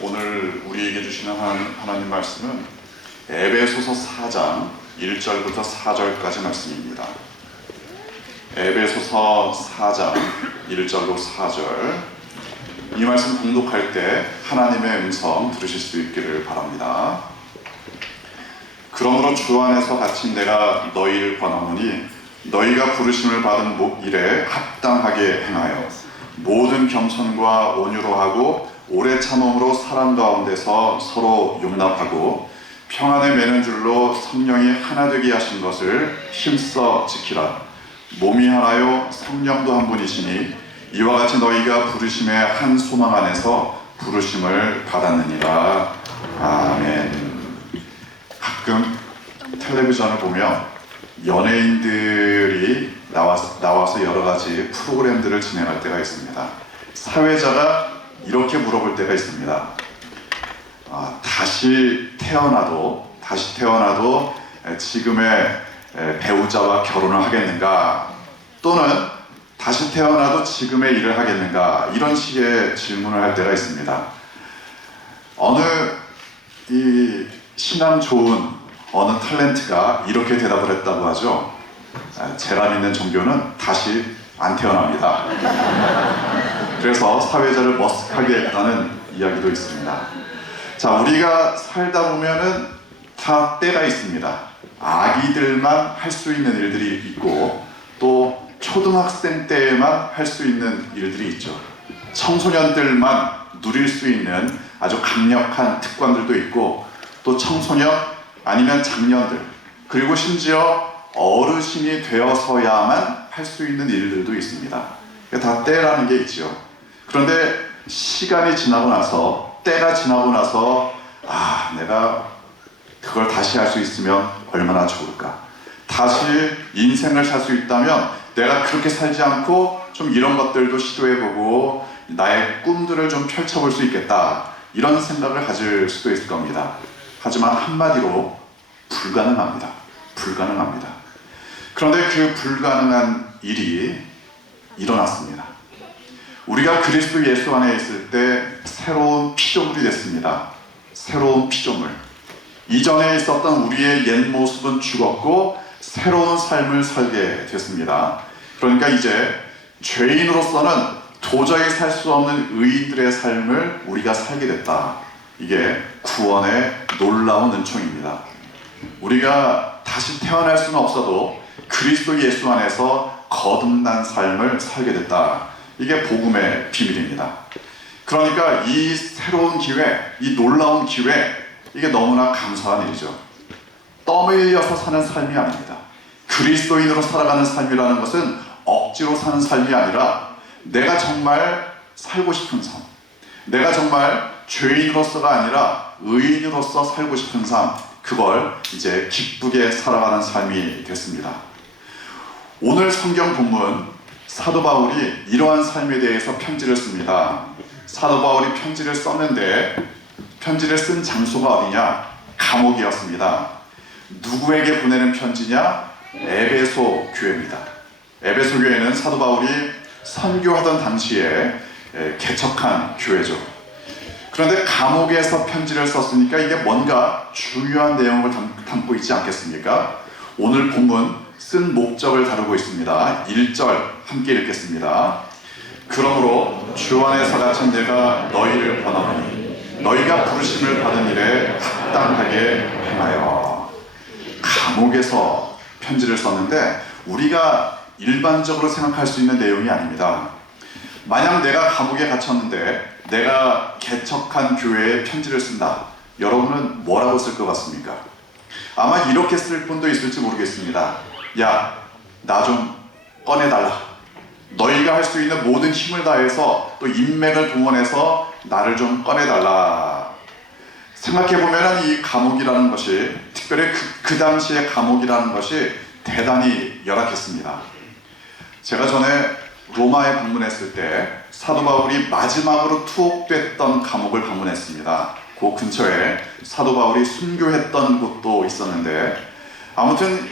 오늘 우리에게 주시는 하나님 말씀은 에베소서 4장 1절부터 4절까지 말씀입니다. 에베소서 4장 1절로 4절, 이 말씀 봉독할 때 하나님의 음성 들으실 수 있기를 바랍니다. 그러므로 주 안에서 갇힌 내가 너희를 권하노니 너희가 부르심을 받은 일에 합당하게 행하여 모든 겸손과 온유로 하고 오래 참음으로 사람 가운데서 서로 용납하고 평안에 매는 줄로 성령이 하나 되게 하신 것을 힘써 지키라. 몸이 하나요 성령도 한 분이시니 이와 같이 너희가 부르심의 한 소망 안에서 부르심을 받았느니라. 아멘. 가끔 텔레비전을 보면 연예인들이 나와서 여러 가지 프로그램들을 진행할 때가 있습니다. 사회자가 이렇게 물어볼 때가 있습니다. 다시 태어나도 지금의 배우자와 결혼을 하겠는가, 또는 다시 태어나도 지금의 일을 하겠는가, 이런 식의 질문을 할 때가 있습니다. 어느 이 신앙 좋은 어느 탤런트가 이렇게 대답을 했다고 하죠. 제가 믿는 종교는 다시 안 태어납니다. 그래서 사회자를 머쓱하게 했다는 이야기도 있습니다. 자, 우리가 살다 보면은 다 때가 있습니다. 아기들만 할 수 있는 일들이 있고, 또 초등학생 때에만 할 수 있는 일들이 있죠. 청소년들만 누릴 수 있는 아주 강력한 특권들도 있고, 또 청소년 아니면 장년들, 그리고 심지어 어르신이 되어서야만 할 수 있는 일들도 있습니다. 다 때라는 게 있죠. 그런데 시간이 지나고 나서, 때가 지나고 나서 내가 그걸 다시 할 수 있으면 얼마나 좋을까, 다시 인생을 살 수 있다면 내가 그렇게 살지 않고 좀 이런 것들도 시도해보고 나의 꿈들을 좀 펼쳐볼 수 있겠다, 이런 생각을 가질 수도 있을 겁니다. 하지만 한마디로 불가능합니다. 그런데 그 불가능한 일이 일어났습니다. 우리가 그리스도 예수 안에 있을 때 새로운 피조물이 됐습니다. 새로운 피조물. 이전에 있었던 우리의 옛 모습은 죽었고 새로운 삶을 살게 됐습니다. 그러니까 이제 죄인으로서는 도저히 살 수 없는 의인들의 삶을 우리가 살게 됐다. 이게 구원의 놀라운 은총입니다. 우리가 다시 태어날 수는 없어도 그리스도 예수 안에서 거듭난 삶을 살게 됐다. 이게 복음의 비밀입니다. 그러니까 이 새로운 기회, 이 놀라운 기회, 이게 너무나 감사한 일이죠. 떠밀려서 사는 삶이 아닙니다. 그리스도인으로 살아가는 삶이라는 것은 억지로 사는 삶이 아니라 내가 정말 살고 싶은 삶, 내가 정말 죄인으로서가 아니라 의인으로서 살고 싶은 삶, 그걸 이제 기쁘게 살아가는 삶이 됐습니다. 오늘 성경 본문, 사도 바울이 이러한 삶에 대해서 편지를 씁니다. 사도 바울이 편지를 썼는데 편지를 쓴 장소가 어디냐? 감옥이었습니다. 누구에게 보내는 편지냐? 에베소 교회입니다. 에베소 교회는 사도 바울이 선교하던 당시에 개척한 교회죠. 그런데 감옥에서 편지를 썼으니까 이게 뭔가 중요한 내용을 담고 있지 않겠습니까? 오늘 본문 쓴 목적을 다루고 있습니다. 1절 함께 읽겠습니다. 그러므로 주 안에서 갇힌 내가 너희를 권하노니 너희가 부르심을 받은 일에 합당하게 행하여. 감옥에서 편지를 썼는데 우리가 일반적으로 생각할 수 있는 내용이 아닙니다. 만약 내가 감옥에 갇혔는데 내가 개척한 교회에 편지를 쓴다, 여러분은 뭐라고 쓸 것 같습니까? 아마 이렇게 쓸 분도 있을지 모르겠습니다. 야, 나 좀 꺼내달라. 너희가 할 수 있는 모든 힘을 다해서 또 인맥을 동원해서 나를 좀 꺼내달라. 생각해보면 이 감옥이라는 것이, 특별히 그 당시의 감옥이라는 것이 대단히 열악했습니다. 제가 전에 로마에 방문했을 때 사도 바울이 마지막으로 투옥됐던 감옥을 방문했습니다. 그 근처에 사도 바울이 순교했던 곳도 있었는데, 아무튼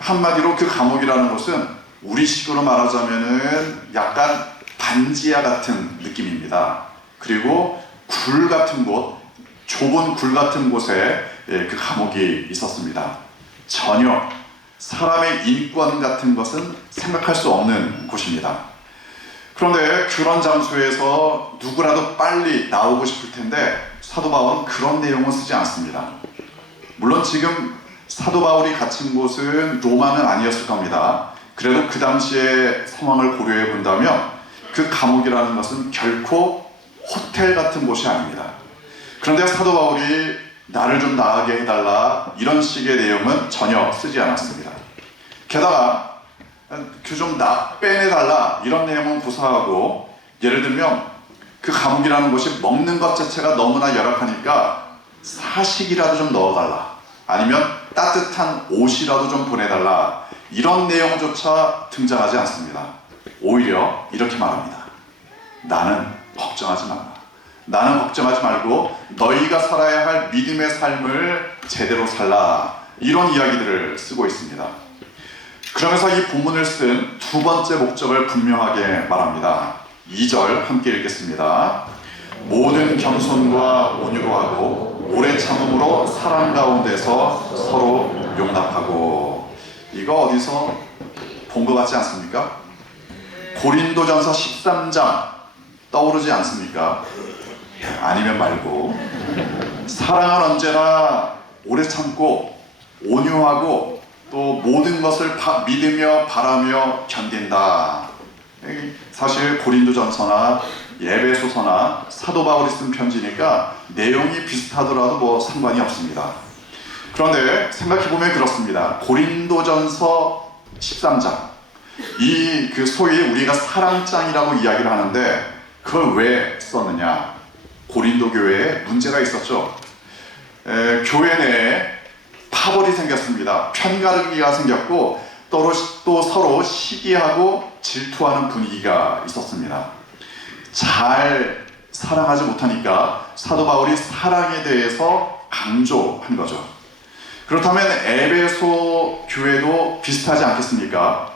한마디로 그 감옥이라는 것은 우리식으로 말하자면은 약간 반지하 같은 느낌입니다. 그리고 굴 같은 곳, 좁은 굴 같은 곳에 그 감옥이 있었습니다. 전혀 사람의 인권 같은 것은 생각할 수 없는 곳입니다. 그런데 그런 장소에서 누구라도 빨리 나오고 싶을 텐데 사도 바울은 그런 내용은 쓰지 않습니다. 물론 지금 사도 바울이 갇힌 곳은 로마는 아니었을 겁니다. 그래도 그 당시의 상황을 고려해 본다면 그 감옥이라는 것은 결코 호텔 같은 곳이 아닙니다. 그런데 사도 바울이 나를 좀 나가게 해달라 이런 식의 내용은 전혀 쓰지 않았습니다. 게다가 그 좀 나 빼내달라 이런 내용은 고사하고, 예를 들면 그 감옥이라는 곳이 먹는 것 자체가 너무나 열악하니까 사식이라도 좀 넣어달라, 아니면 따뜻한 옷이라도 좀 보내달라, 이런 내용조차 등장하지 않습니다. 오히려 이렇게 말합니다. 나는 걱정하지 말라. 나는 걱정하지 말고 너희가 살아야 할 믿음의 삶을 제대로 살라, 이런 이야기들을 쓰고 있습니다. 그러면서 이 본문을 쓴 두 번째 목적을 분명하게 말합니다. 2절 함께 읽겠습니다. 모든 겸손과 온유로 하고 오래 참음으로 사랑 가운데서 서로 용납하고. 이거 어디서 본 것 같지 않습니까? 고린도전서 13장 떠오르지 않습니까? 아니면 말고, 사랑은 언제나 오래 참고 온유하고 또 모든 것을 믿으며 바라며 견딘다. 사실 고린도전서나 에베소서나 사도 바울이 쓴 편지니까 내용이 비슷하더라도 뭐 상관이 없습니다. 그런데 생각해보면 그렇습니다. 고린도전서 13장, 이 그 소위 우리가 사랑장이라고 이야기를 하는데 그걸 왜 썼느냐? 고린도 교회에 문제가 있었죠. 교회 내에 파벌이 생겼습니다. 편가르기가 생겼고 또 서로 시기하고 질투하는 분위기가 있었습니다. 잘 사랑하지 못하니까 사도 바울이 사랑에 대해서 강조한 거죠. 그렇다면 에베소 교회도 비슷하지 않겠습니까?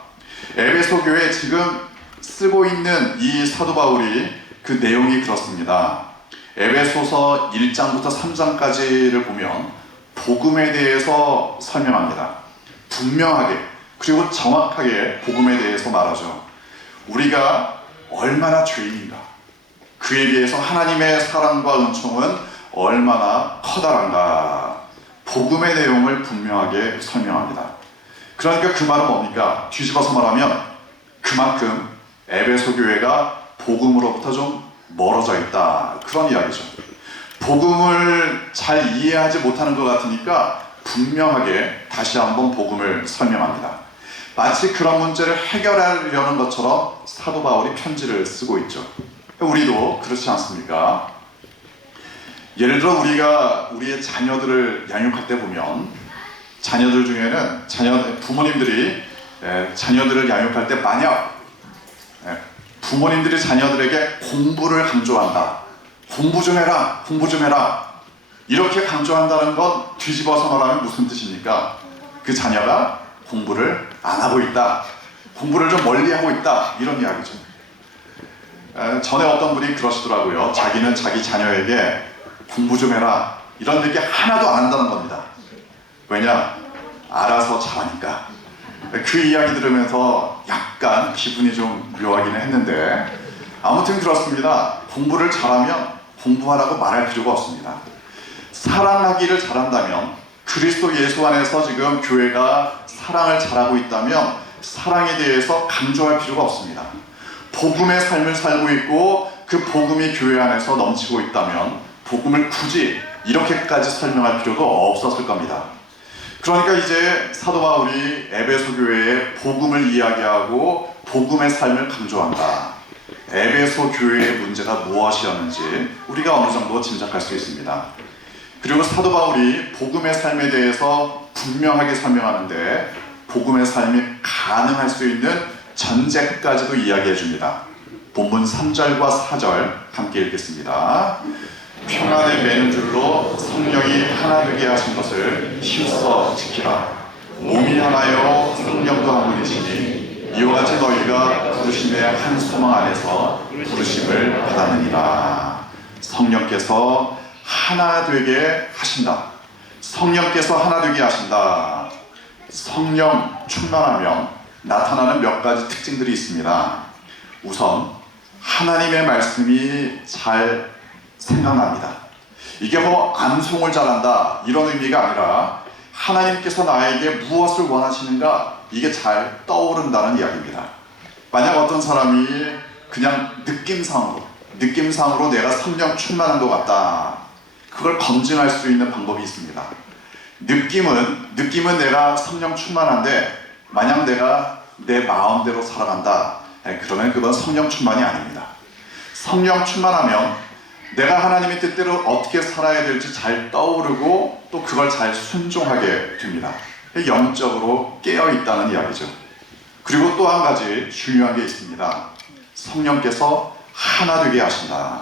에베소 교회 지금 쓰고 있는 이 사도 바울이 그 내용이 그렇습니다. 에베소서 1장부터 3장까지를 보면 복음에 대해서 설명합니다. 분명하게 그리고 정확하게 복음에 대해서 말하죠. 우리가 얼마나 죄인인가, 그에 비해서 하나님의 사랑과 은총은 얼마나 커다란가, 복음의 내용을 분명하게 설명합니다. 그러니까 그 말은 뭡니까? 뒤집어서 말하면 그만큼 에베소 교회가 복음으로부터 좀 멀어져 있다, 그런 이야기죠. 복음을 잘 이해하지 못하는 것 같으니까 분명하게 다시 한번 복음을 설명합니다. 마치 그런 문제를 해결하려는 것처럼 사도 바울이 편지를 쓰고 있죠. 우리도 그렇지 않습니까? 예를 들어 우리가 우리의 자녀들을 양육할 때 보면 자녀들 중에는 부모님들이 자녀들을 양육할 때 만약 부모님들이 자녀들에게 공부를 강조한다, 공부 좀 해라, 공부 좀 해라, 이렇게 강조한다는 건 뒤집어서 말하면 무슨 뜻입니까? 그 자녀가 공부를 안 하고 있다, 공부를 좀 멀리 하고 있다, 이런 이야기죠. 전에 어떤 분이 그러시더라고요. 자기는 자기 자녀에게 공부 좀 해라 이런 얘기 하나도 안 한다는 겁니다. 왜냐? 알아서 잘하니까. 그 이야기 들으면서 약간 기분이 좀 묘하기는 했는데, 아무튼 그렇습니다. 공부를 잘하면 공부하라고 말할 필요가 없습니다. 사랑하기를 잘한다면, 그리스도 예수 안에서 지금 교회가 사랑을 잘하고 있다면 사랑에 대해서 강조할 필요가 없습니다. 복음의 삶을 살고 있고 그 복음이 교회 안에서 넘치고 있다면 복음을 굳이 이렇게까지 설명할 필요도 없었을 겁니다. 그러니까 이제 사도 바울이 에베소 교회에 복음을 이야기하고 복음의 삶을 강조한다. 에베소 교회의 문제가 무엇이었는지 우리가 어느 정도 짐작할 수 있습니다. 그리고 사도 바울이 복음의 삶에 대해서 분명하게 설명하는데 복음의 삶이 가능할 수 있는 전제까지도 이야기해 줍니다. 본문 3절과 4절 함께 읽겠습니다. 평안에 매는 줄로 성령이 하나 되게 하신 것을 힘써 지키라. 몸이 하나요 성령도 한 분이시니 이와 같이 너희가 부르심의 한 소망 안에서 부르심을 받았느니라. 성령께서 하나 되게 하신다. 성령께서 하나 되게 하신다. 성령 충만하면 나타나는 몇 가지 특징들이 있습니다. 우선 하나님의 말씀이 잘 생각납니다. 이게 뭐 암송을 잘한다 이런 의미가 아니라 하나님께서 나에게 무엇을 원하시는가 이게 잘 떠오른다는 이야기입니다. 만약 어떤 사람이 그냥 느낌상으로 내가 성령 충만한 것 같다, 그걸 검증할 수 있는 방법이 있습니다. 느낌은 내가 성령 충만한데 만약 내가 내 마음대로 살아간다, 그러면 그건 성령 충만이 아닙니다. 성령 충만하면 내가 하나님의 뜻대로 어떻게 살아야 될지 잘 떠오르고 또 그걸 잘 순종하게 됩니다. 영적으로 깨어있다는 이야기죠. 그리고 또 한 가지 중요한 게 있습니다. 성령께서 하나 되게 하신다.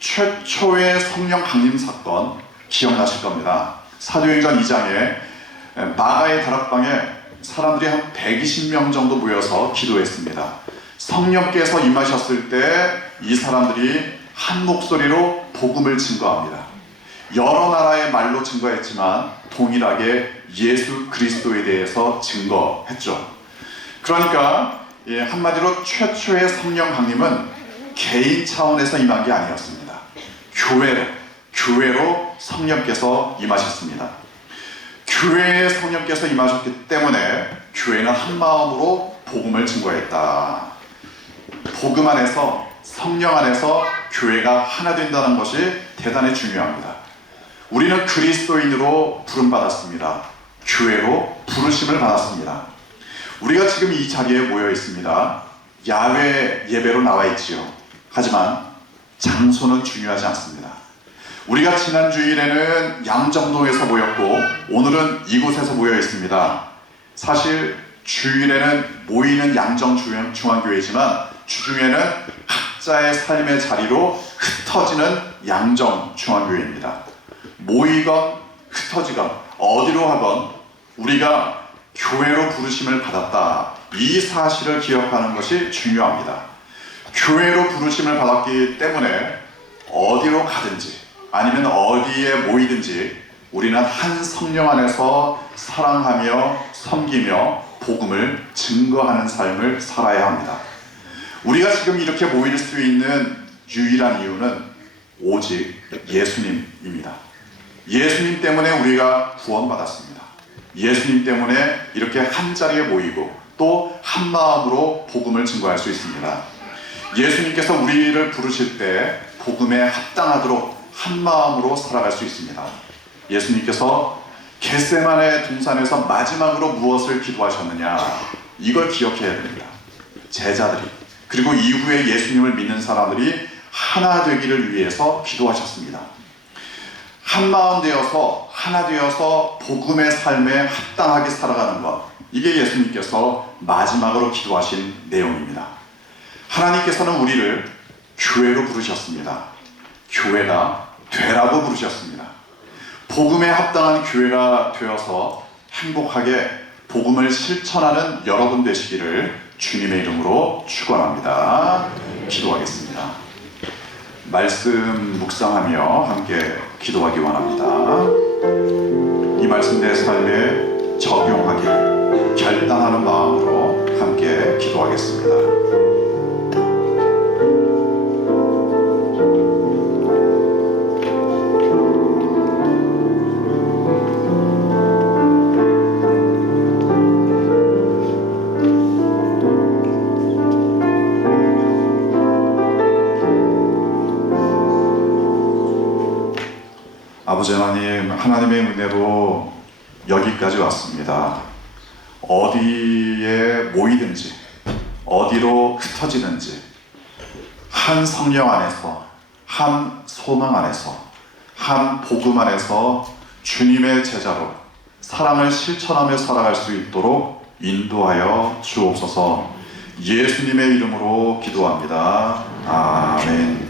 최초의 성령 강림 사건 기억나실 겁니다. 사도행전 2장에 마가의 다락방에 사람들이 한 120명 정도 모여서 기도했습니다. 성령께서 임하셨을 때 이 사람들이 한 목소리로 복음을 증거합니다. 여러 나라의 말로 증거했지만 동일하게 예수 그리스도에 대해서 증거했죠. 그러니까 한마디로 최초의 성령 강림은 개인 차원에서 임한 게 아니었습니다. 교회로 성령께서 임하셨습니다. 교회에 성령께서 임하셨기 때문에 교회는 한 마음으로 복음을 증거했다. 복음 안에서, 성령 안에서 교회가 하나 된다는 것이 대단히 중요합니다. 우리는 그리스도인으로 부름받았습니다. 교회로 부르심을 받았습니다. 우리가 지금 이 자리에 모여 있습니다. 야외 예배로 나와 있지요. 하지만 장소는 중요하지 않습니다. 우리가 지난 주일에는 양정동에서 모였고 오늘은 이곳에서 모여 있습니다. 사실 주일에는 모이는 양정중앙교회지만 주중에는 각자의 삶의 자리로 흩어지는 양정중앙교회입니다. 모이건 흩어지건 어디로 하건 우리가 교회로 부르심을 받았다, 이 사실을 기억하는 것이 중요합니다. 교회로 부르심을 받았기 때문에 어디로 가든지 아니면 어디에 모이든지 우리는 한 성령 안에서 사랑하며 섬기며 복음을 증거하는 삶을 살아야 합니다. 우리가 지금 이렇게 모일 수 있는 유일한 이유는 오직 예수님입니다. 예수님 때문에 우리가 구원받았습니다. 예수님 때문에 이렇게 한 자리에 모이고 또 한 마음으로 복음을 증거할 수 있습니다. 예수님께서 우리를 부르실 때 복음에 합당하도록 한 마음으로 살아갈 수 있습니다. 예수님께서 겟세마네 동산에서 마지막으로 무엇을 기도하셨느냐, 이걸 기억해야 됩니다. 제자들이, 그리고 이후에 예수님을 믿는 사람들이 하나 되기를 위해서 기도하셨습니다. 한 마음 되어서 하나 되어서 복음의 삶에 합당하게 살아가는 것, 이게 예수님께서 마지막으로 기도하신 내용입니다. 하나님께서는 우리를 교회로 부르셨습니다. 교회가 되라고 부르셨습니다. 복음에 합당한 교회가 되어서 행복하게 복음을 실천하는 여러분 되시기를 주님의 이름으로 축원합니다. 기도하겠습니다. 말씀 묵상하며 함께 기도하기 원합니다. 이 말씀 내 삶에 적용하기를 결단하는 마음으로 함께 기도하겠습니다. 아버지 하나님, 하나님의 은혜로 여기까지 왔습니다. 어디에 모이든지 어디로 흩어지든지 한 성령 안에서, 한 소망 안에서, 한 복음 안에서 주님의 제자로 사랑을 실천하며 살아갈 수 있도록 인도하여 주옵소서. 예수님의 이름으로 기도합니다. 아멘.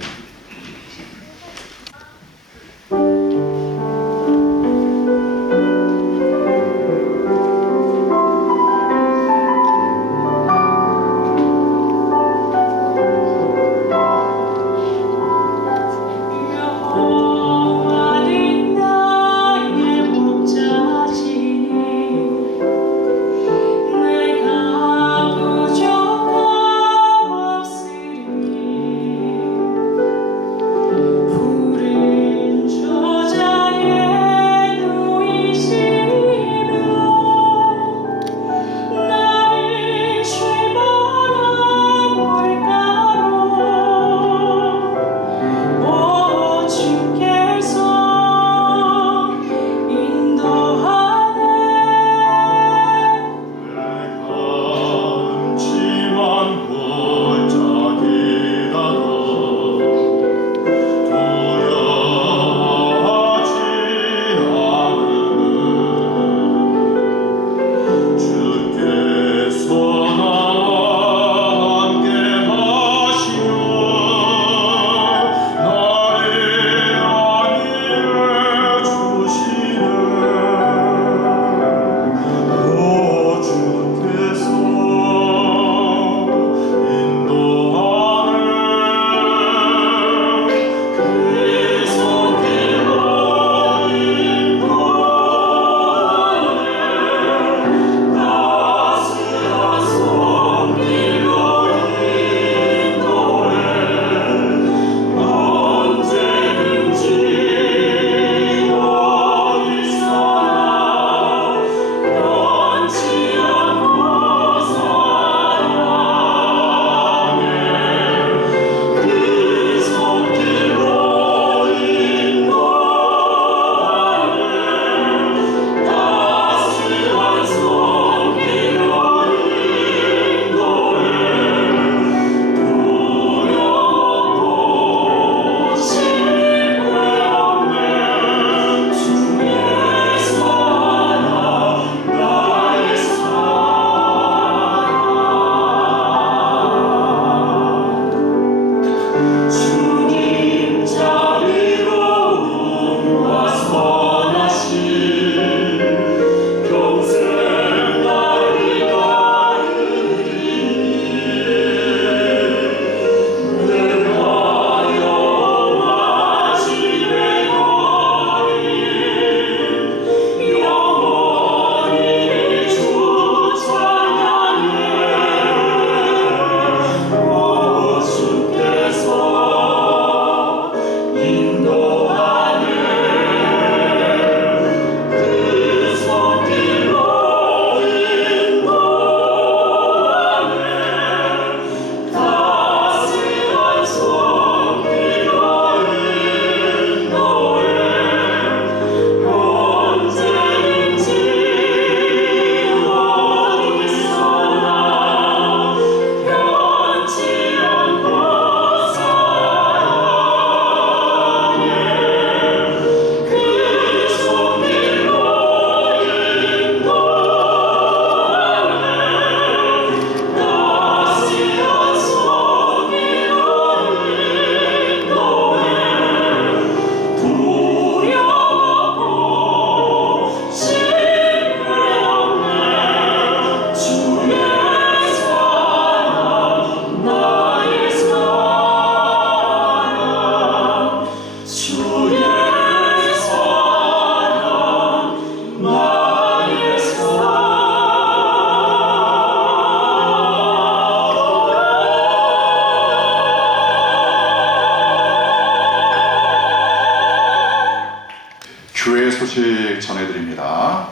교회 소식 전해드립니다.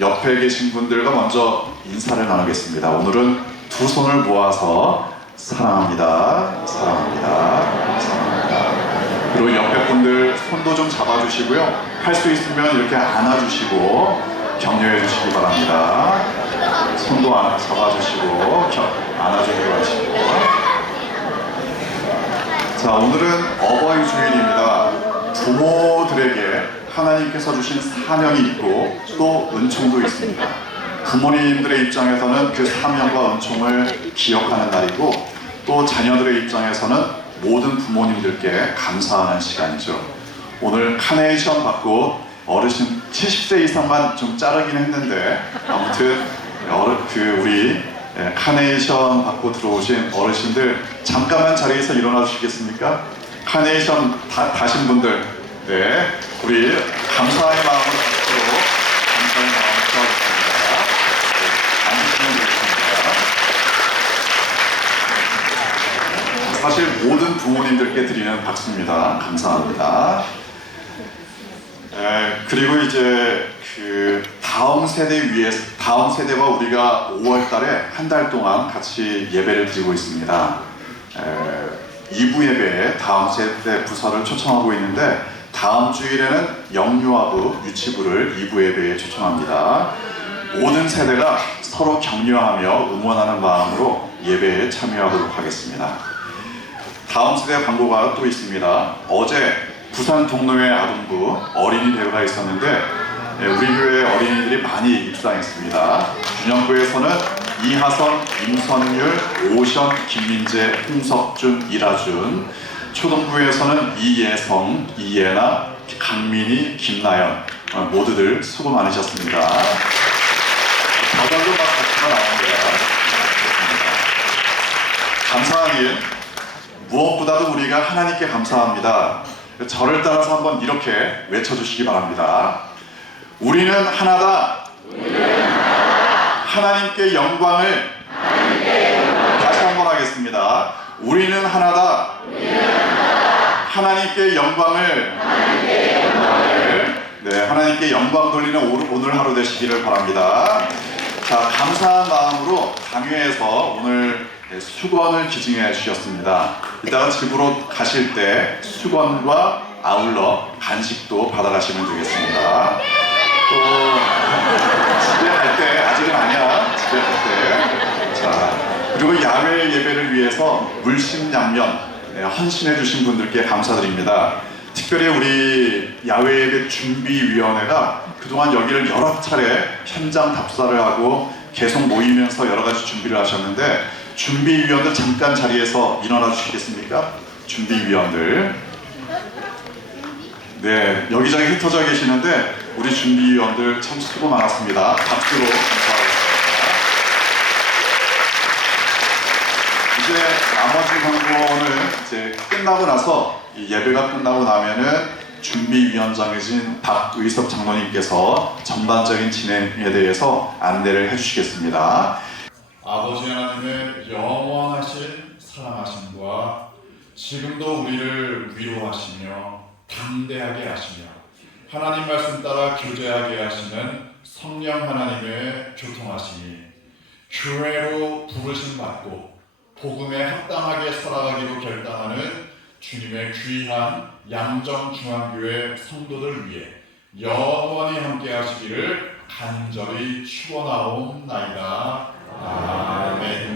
옆에 계신 분들과 먼저 인사를 나누겠습니다. 오늘은 두 손을 모아서 사랑합니다, 사랑합니다, 사랑합니다. 그리고 옆에 분들 손도 좀 잡아주시고요. 할 수 있으면 이렇게 안아주시고 격려해 주시기 바랍니다. 손도 잡아주시고 안아주기로 하시고. 자, 오늘은 어버이 주일입니다. 부모들에게 하나님께서 주신 사명이 있고 또 은총도 있습니다. 부모님들의 입장에서는 그 사명과 은총을 기억하는 날이고 또 자녀들의 입장에서는 모든 부모님들께 감사하는 시간이죠. 오늘 카네이션 받고 어르신 70세 이상만 좀 자르긴 했는데 아무튼 우리 카네이션 받고 들어오신 어르신들 잠깐만 자리에서 일어나 주시겠습니까? 카네이션 다신 분들, 네, 우리 감사의 마음을 갖고 감사의 마음을 써주십니다. 네, 앉으시면 되겠습니다. 사실 모든 부모님들께 드리는 박수입니다. 감사합니다. 그리고 이제 다음 세대와 우리가 5월달에 한 달 동안 같이 예배를 드리고 있습니다. 2부 예배에 다음 세대 부서를 초청하고 있는데 다음 주일에는 영유아부, 유치부를 2부 예배에 초청합니다. 모든 세대가 서로 격려하며 응원하는 마음으로 예배에 참여하도록 하겠습니다. 다음 세대 광고가 또 있습니다. 어제 부산 동로의 아동부 어린이 대회가 있었는데 우리 교회 어린이들이 많이 입상했습니다. 준영부에서는 이하선, 임선율, 오션, 김민재, 홍석준, 이라준, 초등부에서는 이예성, 이예나, 강민희, 김나연 모두들 수고 많으셨습니다. 저절로 막 박수가 나옵니다. 감사한 일, 무엇보다도 우리가 하나님께 감사합니다. 저를 따라서 한번 이렇게 외쳐주시기 바랍니다. 우리는 하나다. 하나님께 영광을. 다시 한번 하겠습니다. 우리는 하나다. 하나님께 영광을. 네, 하나님께 영광 돌리는 오늘 하루 되시기를 바랍니다. 자, 감사한 마음으로 당회에서 오늘 수건을 기증해 주셨습니다. 이따가 집으로 가실 때 수건과 아울러 간식도 받아가시면 되겠습니다. 또 집에 갈 때, 아직은 아니야, 집에 갈 때. 자, 그리고 야외 예배를 위해서 물심양면 헌신해 주신 분들께 감사드립니다. 특별히 우리 야외 예배 준비위원회가 그동안 여기를 여러 차례 현장 답사를 하고 계속 모이면서 여러 가지 준비를 하셨는데 준비위원들 잠깐 자리에서 일어나 주시겠습니까? 준비위원들. 네, 여기저기 흩어져 계시는데 우리 준비위원들 참 수고 많았습니다. 박수로 감사하겠습니다. 이제 나머지 광고는 이제 끝나고 나서 이 예배가 끝나고 나면은 준비위원장이신 박의섭 장로님께서 전반적인 진행에 대해서 안내를 해주시겠습니다. 아버지 하나님의 영원하신 사랑하심과 지금도 우리를 위로하시며 담대하게 하시며 하나님 말씀 따라 교제하게 하시는 성령 하나님의 교통하심이 교회로 부르심 받고 복음에 합당하게 살아가기로 결단하는 주님의 귀한 양정중앙교회 성도들 위해 영원히 함께 하시기를 간절히 축원하옵나이다. 아멘.